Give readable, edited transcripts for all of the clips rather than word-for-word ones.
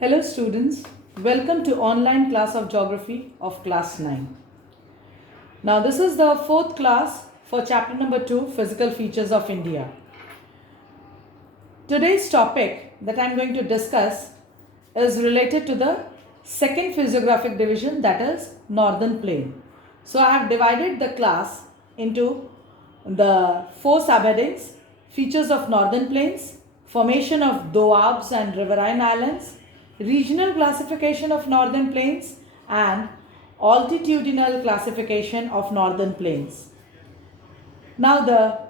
Hello students, welcome to online class of geography of class 9. Now this is the fourth class for chapter number 2, physical features of India. Today's topic that I am going to discuss is related to the second physiographic division, that is northern plain. So I have divided the class into the four subheadings: features of northern plains, formation of doabs and riverine islands, regional classification of northern plains, and altitudinal classification of northern plains. Now the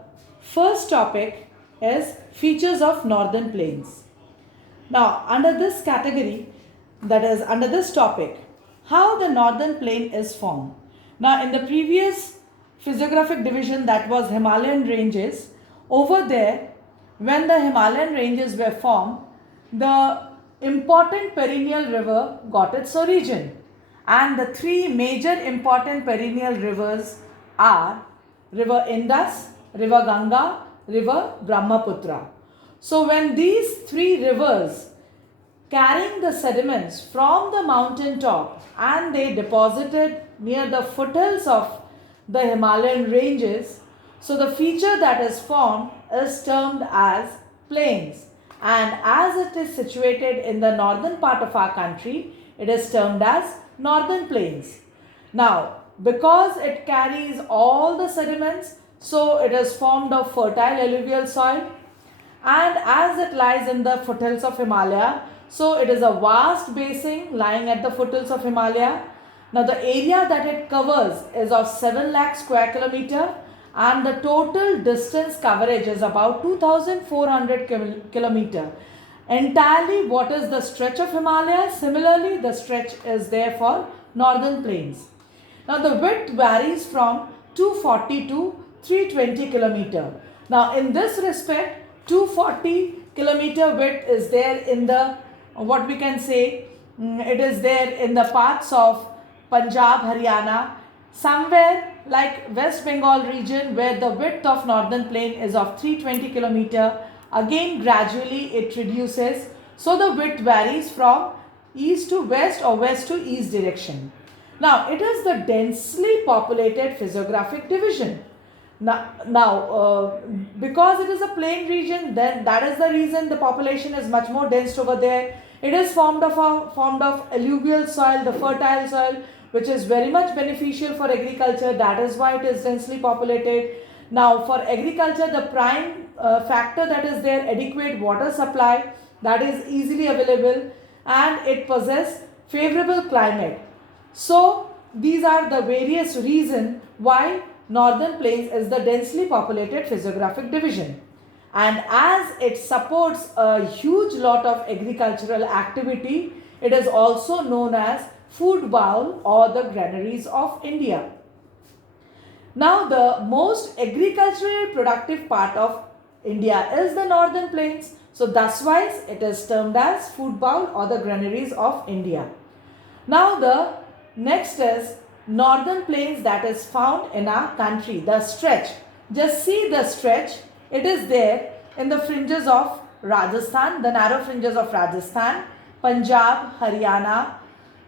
first topic is features of northern plains. Now under this category, that is under this topic, how the northern plain is formed. Now in the previous physiographic division, that was Himalayan ranges, over there when the Himalayan ranges were formed, the important perennial river got its origin, and the three major important perennial rivers are river Indus, river Ganga, river Brahmaputra. So when these three rivers carrying the sediments from the mountain top and they deposited near the foothills of the Himalayan ranges, so the feature that is formed is termed as plains, and as it is situated in the northern part of our country, it is termed as northern plains. Now because it carries all the sediments, so it is formed of fertile alluvial soil, and as it lies in the foothills of Himalaya, so it is a vast basin lying at the foothills of Himalaya. Now the area that it covers is of 7 lakh square kilometer, and the total distance coverage is about 2400 kilometer. Entirely what is the stretch of Himalaya, similarly the stretch is there for northern plains. Now the width varies from 240 to 320 kilometer. Now in this respect, 240 kilometer width is there in the, what we can say, it is there in the parts of Punjab, Haryana, somewhere like West Bengal region where the width of northern plain is of 320 kilometer. Again gradually it reduces, so the width varies from east to west or west to east direction. Now it is the densely populated physiographic division. Now, because it is a plain region, then that is the reason the population is much more dense over there. It is formed of alluvial soil, the fertile soil, which is very much beneficial for agriculture. That is why it is densely populated. Now for agriculture, the prime factor that is there, adequate water supply, that is easily available, and it possesses favorable climate. So these are the various reasons why northern plains is the densely populated physiographic division. And as it supports a huge lot of agricultural activity, it is also known as food bowl or the granaries of India. Now the most agriculturally productive part of India is the northern plains. So thus wise it is termed as food bowl or the granaries of India. Now the next is northern plains that is found in our country, the stretch. Just see the stretch, it is there in the fringes of Rajasthan, the narrow fringes of Rajasthan, Punjab, Haryana,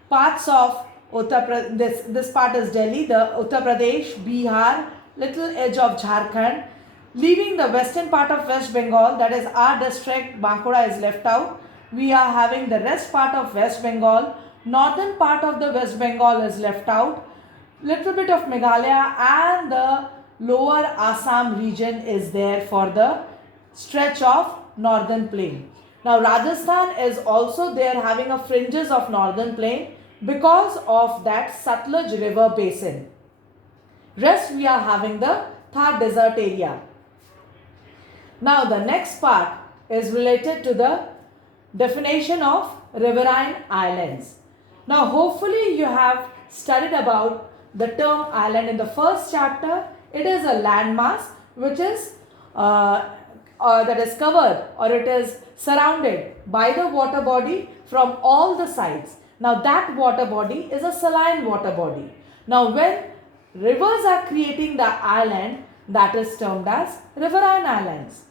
parts of Uttar Pradesh, this part is Delhi, the Uttar Pradesh, Bihar, little edge of Jharkhand, leaving the western part of West Bengal, that is our district, Bankura is left out. We are having the rest part of West Bengal, northern part of the West Bengal is left out, little bit of Meghalaya, and the lower Assam region is there for the stretch of northern plain. Now Rajasthan is also there having a fringes of northern plain because of that Satluj river basin. Rest we are having the Thar desert area. Now the next part is related to the definition of riverine islands. Now hopefully you have studied about the term island in the first chapter. It is a landmass which is that is covered, or it is surrounded by the water body from all the sides. Now that water body is a saline water body. Now when rivers are creating the island, that is termed as riverine islands.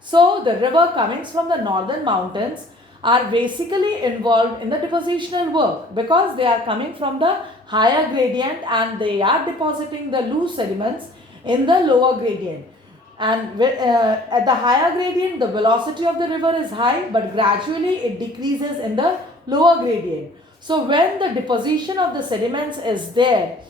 So the river coming from the northern mountains are basically involved in the depositional work because they are coming from the higher gradient and they are depositing the loose sediments in the lower gradient. And at the higher gradient, the velocity of the river is high, but gradually it decreases in the lower gradient. So when the deposition of the sediments is there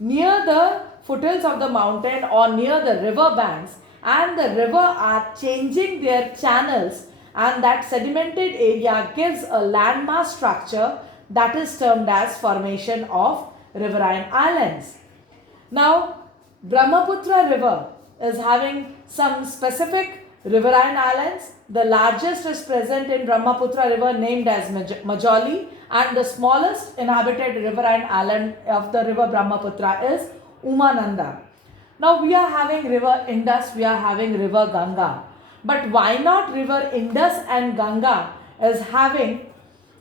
near the foothills of the mountain or near the river banks, and the river are changing their channels, and that sedimented area gives a landmass structure that is termed as formation of riverine islands. Now, Brahmaputra river is having some specific riverine islands. The largest is present in Brahmaputra river named as Majoli, and the smallest inhabited riverine island of the river Brahmaputra is Umananda. Now we are having river Indus, we are having river Ganga. But why not river Indus and Ganga is having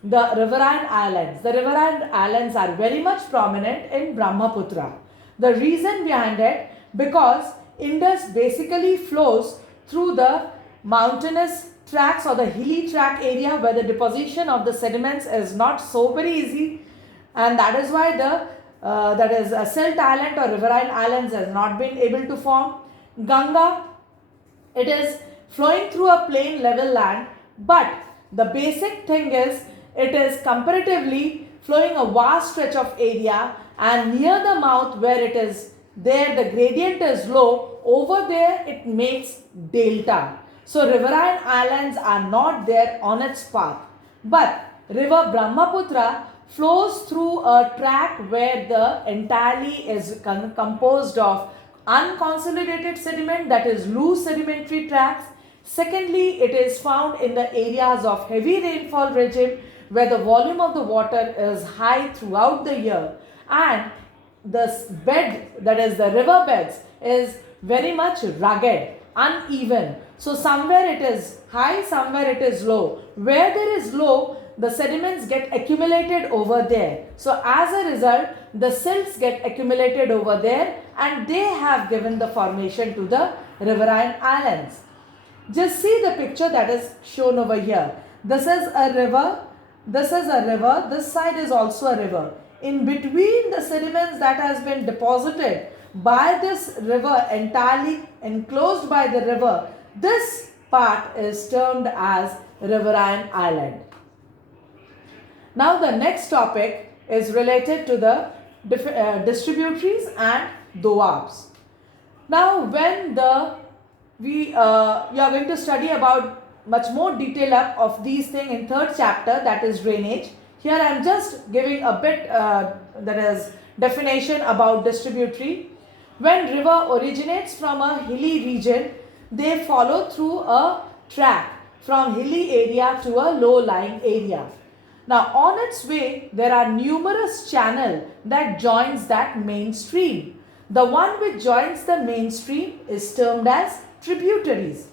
the riverine islands? The riverine islands are very much prominent in Brahmaputra. The reason behind it, because Indus basically flows through the mountainous tracts or the hilly tract area where the deposition of the sediments is not so very easy, and that is why the that is a silt island or riverine islands has not been able to form. Ganga, it is flowing through a plain level land, but the basic thing is it is comparatively flowing a vast stretch of area, and near the mouth where it is there the gradient is low, over there it makes delta. So riverine islands are not there on its path, but river Brahmaputra flows through a tract where the entirely is composed of unconsolidated sediment, that is loose sedimentary tracts. Secondly, it is found in the areas of heavy rainfall regime where the volume of the water is high throughout the year, and the bed, that is the river beds, is very much rugged, uneven. So somewhere it is high, somewhere it is low. Where there is low, the sediments get accumulated over there. So as a result, the silts get accumulated over there, and they have given the formation to the riverine islands. Just see the picture that is shown over here. This is a river, this is a river, this side is also a river. In between the sediments that has been deposited by this river, entirely enclosed by the river, this part is termed as riverine island. Now the next topic is related to the distributaries and doabs. Now when you are going to study about much more detail up of these things in third chapter, that is drainage. Here I am just giving a bit that is definition about distributary. When river originates from a hilly region, they follow through a track from hilly area to a low-lying area. Now on its way, there are numerous channels that joins that main stream. The one which joins the main stream is termed as tributaries.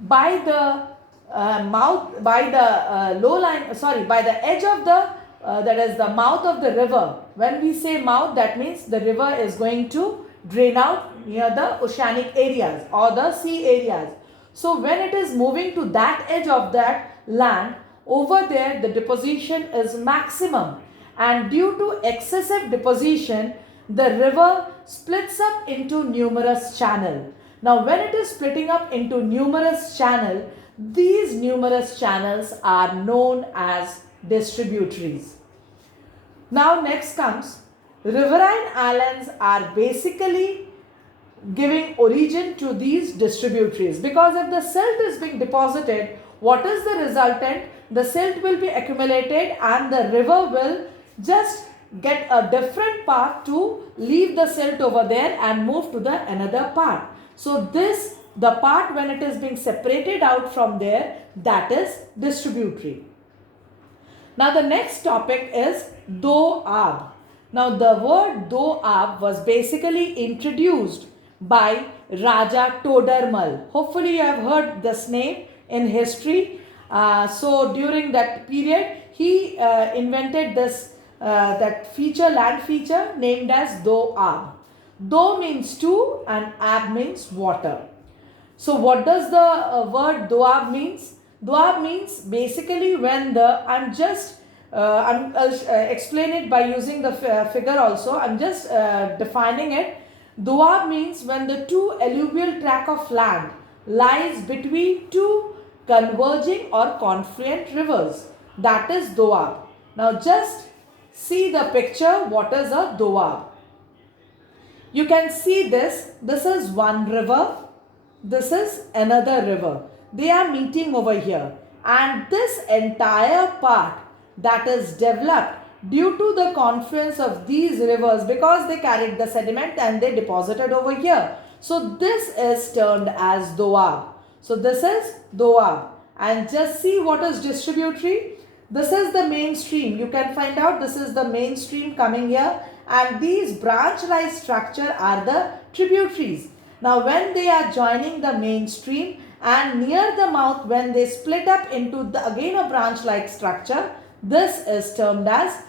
By the by the edge of the that is the mouth of the river. When we say mouth, that means the river is going to drain out near the oceanic areas or the sea areas. So when it is moving to that edge of that land, over there the deposition is maximum, and due to excessive deposition, the river splits up into numerous channels. Now when it is splitting up into numerous channels, these numerous channels are known as distributaries. Now next comes riverine islands are basically giving origin to these distributaries, because if the silt is being deposited, what is the resultant? The silt will be accumulated and the river will just get a different path to leave the silt over there and move to the another part. So this, the part when it is being separated out from there, that is distributary. Now the next topic is doab. Now the word doab was basically introduced by Raja Todarmal. Hopefully you have heard this name in history. So during that period, he invented this that feature, land feature named as doab. Do means two and ab means water. So what does the word doab means? Doab means basically when I'll explain it by using the figure also. I'm just defining it. Doab means when the two alluvial tract of land lies between two converging or confluent rivers. That is doab. Now just see the picture. What is a doab? You can see this. This is one river. This is another river. They are meeting over here. And this entire part that is developed due to the confluence of these rivers, because they carried the sediment and they deposited over here. So this is termed as doab. So this is doab. And just see what is distributary. This is the main stream. You can find out this is the main stream coming here, and these branch-like structure are the tributaries. Now when they are joining the main stream and near the mouth, when they split up into the again a branch-like structure, this is termed as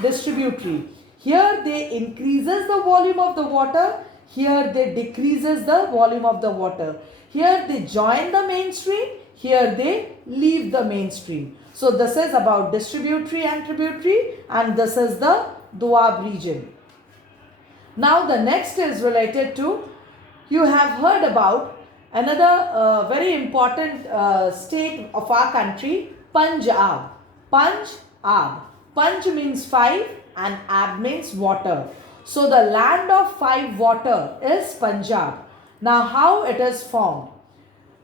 distributary. Here they increases the volume of the water. Here they decreases the volume of the water. Here they join the main stream. Here they leave the main stream. So this is about distributary and tributary, and this is the Doab region. Now the next is related to, you have heard about another very important state of our country, Punjab. Punjab. Panj means five and ab means water. So the land of five water is Punjab. Now how it is formed?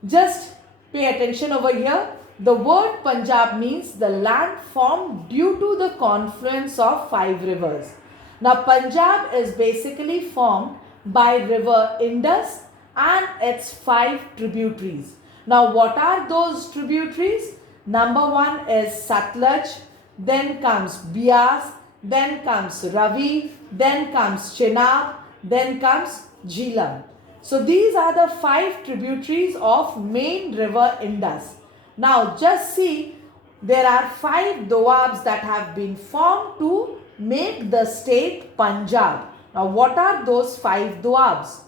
Just pay attention over here. The word Punjab means the land formed due to the confluence of five rivers. Now Punjab is basically formed by river Indus and its five tributaries. Now what are those tributaries? Number one is Satluj, then comes Bias, then comes Ravi, then comes Chenab, then comes Jhelum. So these are the five tributaries of main river Indus. Now just see, there are five doabs that have been formed to make the state Punjab. Now what are those five doabs?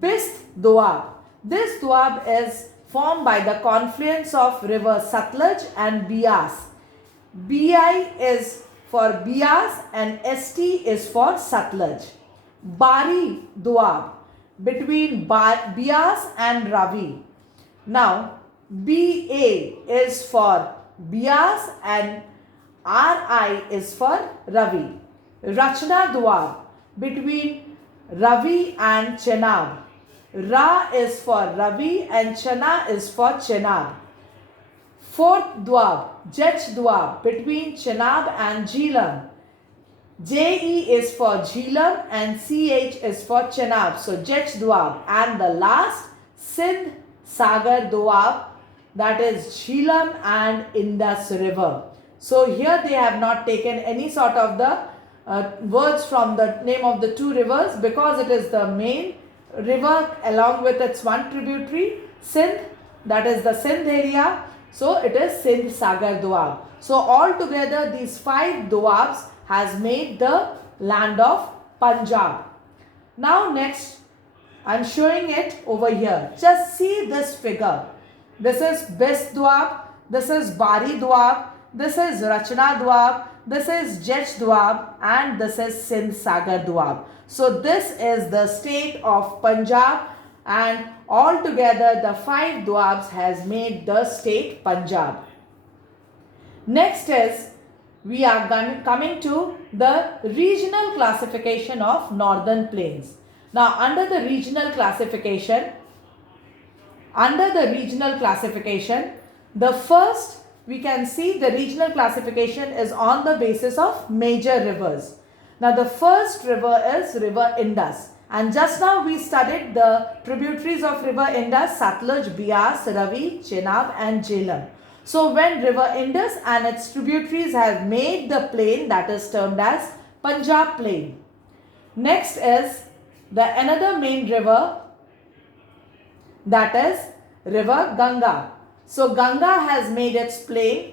Bist doab. This doab is formed by the confluence of river Satluj and Bias. BI is for Bias and ST is for Satluj. Bari doab between Bias and Ravi. Now BA is for Bias and RI is for Ravi. Rachna doab between Ravi and Chenab. Ra is for Ravi and Chana is for Chenab. Fourth doab, Jech doab between Chenab and Jhelum. JE is for Jhelum and CH is for Chenab. So Jech doab. And the last Sindh Sagar doab, that is Jhelum and Indus river. So here they have not taken any sort of the words from the name of the two rivers, because it is the main river along with its one tributary, Sindh, that is the Sindh area. So it is Sindh Sagar doab. So altogether these five doabs has made the land of Punjab. Now next I am showing it over here. Just see this figure. This is Bist doab, this is Bari doab, this is Rachna doab, this is Jech doab, and this is Sindh Sagar doab. So this is the state of Punjab, and altogether the five doabs has made the state Punjab. Next is, we are coming to the regional classification of northern plains. Now under the regional classification, the first we can see the regional classification is on the basis of major rivers. Now the first river is river Indus, and just now we studied the tributaries of river Indus: Satluj, Bias, Ravi, Chenab and Jhelum. So when river Indus and its tributaries have made the plain, that is termed as Punjab plain. Next is the another main river, that is river Ganga. So Ganga has made its plain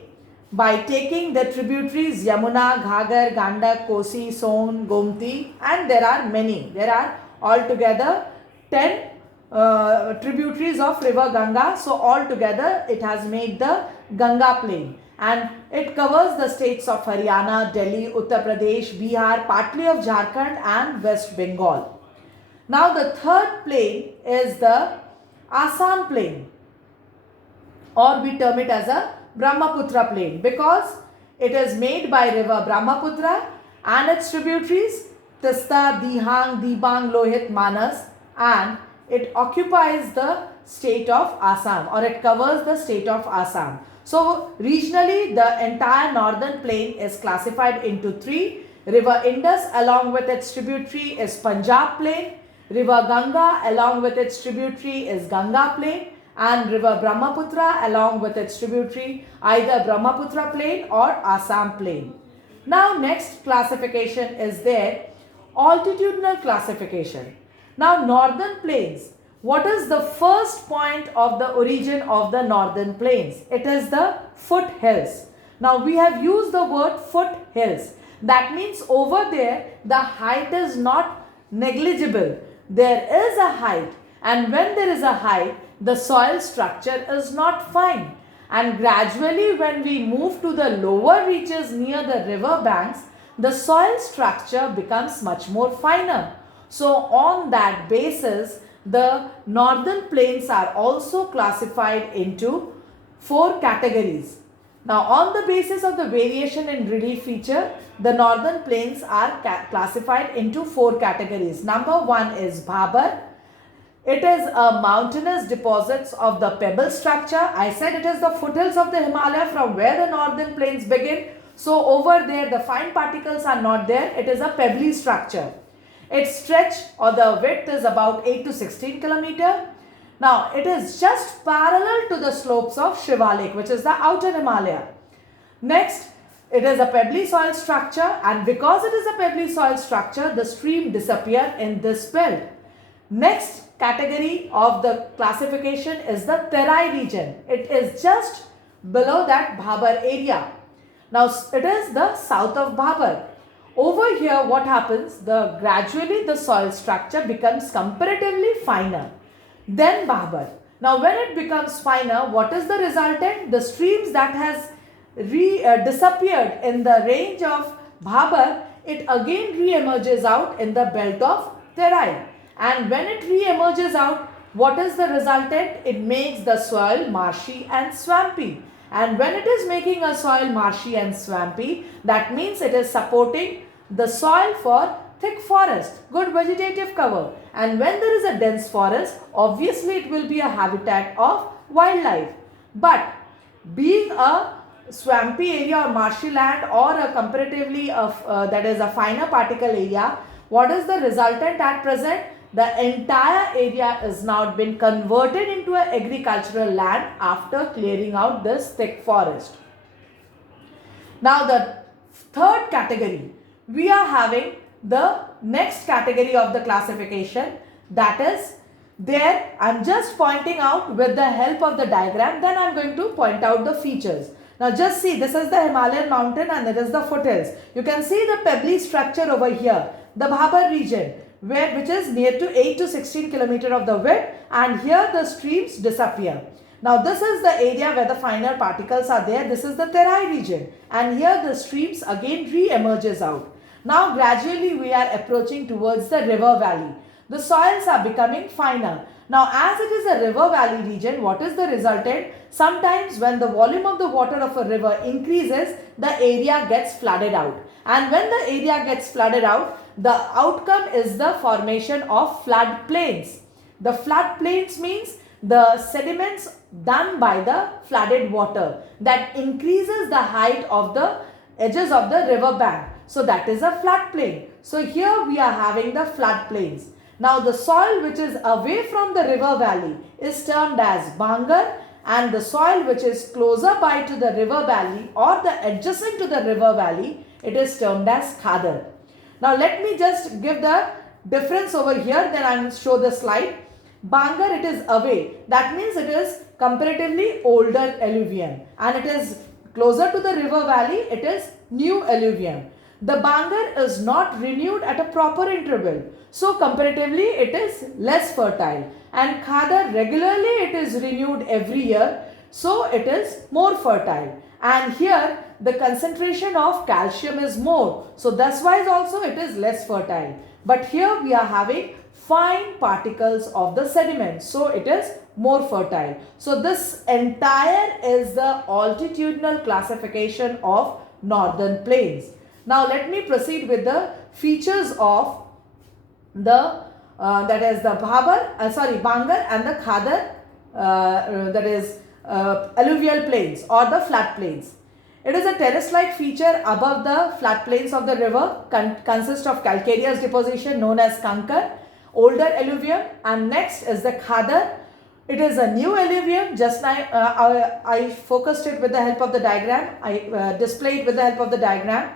by taking the tributaries Yamuna, Ghagar, Gandak, Kosi, Son, Gomti, and there are many. There are altogether 10 tributaries of river Ganga. So altogether it has made the Ganga plain, and it covers the states of Haryana, Delhi, Uttar Pradesh, Bihar, partly of Jharkhand and West Bengal. Now the third plain is the Assam plain, or we term it as a Brahmaputra plain, because it is made by river Brahmaputra and its tributaries Tista, Dihang, Dibang, Lohit, Manas, and it occupies the state of Assam, or it covers the state of Assam. So regionally the entire northern plain is classified into three. River Indus along with its tributary is Punjab plain, river Ganga along with its tributary is Ganga plain, and river Brahmaputra along with its tributary either Brahmaputra plain or Assam plain. Now next classification is there, altitudinal classification. Now northern plains, what is the first point of the origin of the northern plains? It is the foothills. Now we have used the word foothills. That means over there the height is not negligible. There is a height, and when there is a height, the soil structure is not fine. And gradually when we move to the lower reaches near the river banks, the soil structure becomes much more finer. So on that basis, the northern plains are also classified into four categories. Now on the basis of the variation in relief feature, the northern plains are classified into four categories. Number one is Bhabar. It is a mountainous deposits of the pebble structure. I said it is the foothills of the Himalaya from where the northern plains begin. So over there the fine particles are not there. It is a pebbly structure. Its stretch or the width is about 8 to 16 kilometer. Now it is just parallel to the slopes of Shivalik, which is the outer Himalaya. Next, it is a pebbly soil structure, and because it is a pebbly soil structure, the stream disappear in this belt. Next category of the classification is the Terai region. It is just below that Bhabar area. Now it is the south of Bhabar. Over here what happens, gradually the soil structure becomes comparatively finer than Bhabar. Now when it becomes finer, what is the resultant? The streams that has disappeared in the range of Bhabar, it again re-emerges out in the belt of Terai. And when it re-emerges out, what is the resultant? It makes the soil marshy and swampy. And when it is making a soil marshy and swampy, that means it is supporting the soil for thick forest, good vegetative cover. And when there is a dense forest, obviously it will be a habitat of wildlife. But being a swampy area or marshy land, or a comparatively that is a finer particle area, what is the resultant at present? The entire area is now been converted into an agricultural land after clearing out this thick forest. Now the third category, we are having the next category of the classification, that is there. I am just pointing out with the help of the diagram, then I am going to point out the features. Now just see, this is the Himalayan mountain and it is the foothills. You can see the pebbly structure over here, the Bhabar region, which is near to 8 to 16 kilometer of the width, and here the streams disappear. Now this is the area where the finer particles are there. This is the Terai region, and here the streams again re-emerges out. Now gradually we are approaching towards the river valley. The soils are becoming finer. Now as it is a river valley region, what is the resultant? Sometimes when the volume of the water of a river increases, the area gets flooded out. And when the area gets flooded out, the outcome is the formation of flood plains. The flood plains means the sediments done by the flooded water that increases the height of the edges of the river bank. So that is a flood plain. So here we are having the flood plains. Now the soil which is away from the river valley is termed as Bangar, and the soil which is closer by to the river valley or the adjacent to the river valley, it is termed as Khadar. Now let me just give the difference over here, then I will show the slide. Bangar, it is away. That means it is comparatively older alluvium, and it is closer to the river valley, it is new alluvium. the Bangar is not renewed at a proper interval. So comparatively it is less fertile, and Khadar regularly it is renewed every year, so it is more fertile. And here the concentration of calcium is more, so thus wise also it is less fertile. But here we are having fine particles of the sediment, so it is more fertile. So this entire is the altitudinal classification of northern plains. Now let me proceed with the features of the that is the Bangar and the Khadar, that is alluvial plains or the flat plains. It is a terrace-like feature above the flat plains of the river, consists of calcareous deposition known as kankar, older alluvium, and next is the Khadar. It is a new alluvium. Just now I focused it with the help of the diagram. I displayed with the help of the diagram,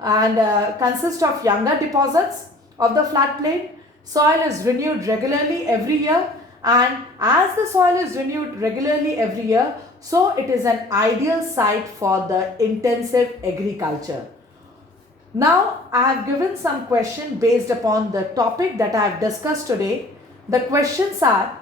and consists of younger deposits of the flat plain. Soil is renewed regularly every year, and as the soil is renewed regularly every year, so it is an ideal site for the intensive agriculture. Now I have given some questions based upon the topic that I have discussed today. The questions are: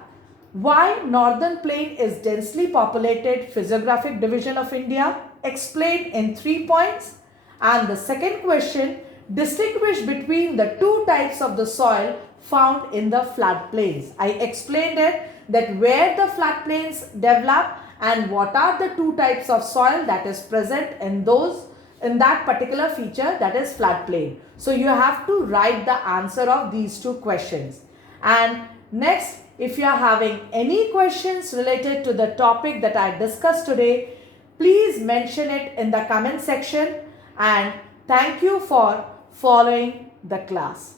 why northern plain is densely populated physiographic division of India? Explained in 3 points. And the second question: distinguish between the two types of the soil found in the flat plains. I explained it, that where the flat plains develop and what are the two types of soil that is present in that particular feature, that is flat plain. So you have to write the answer of these two questions. And next, if you are having any questions related to the topic that I discussed today, please mention it in the comment section, and thank you for following the class.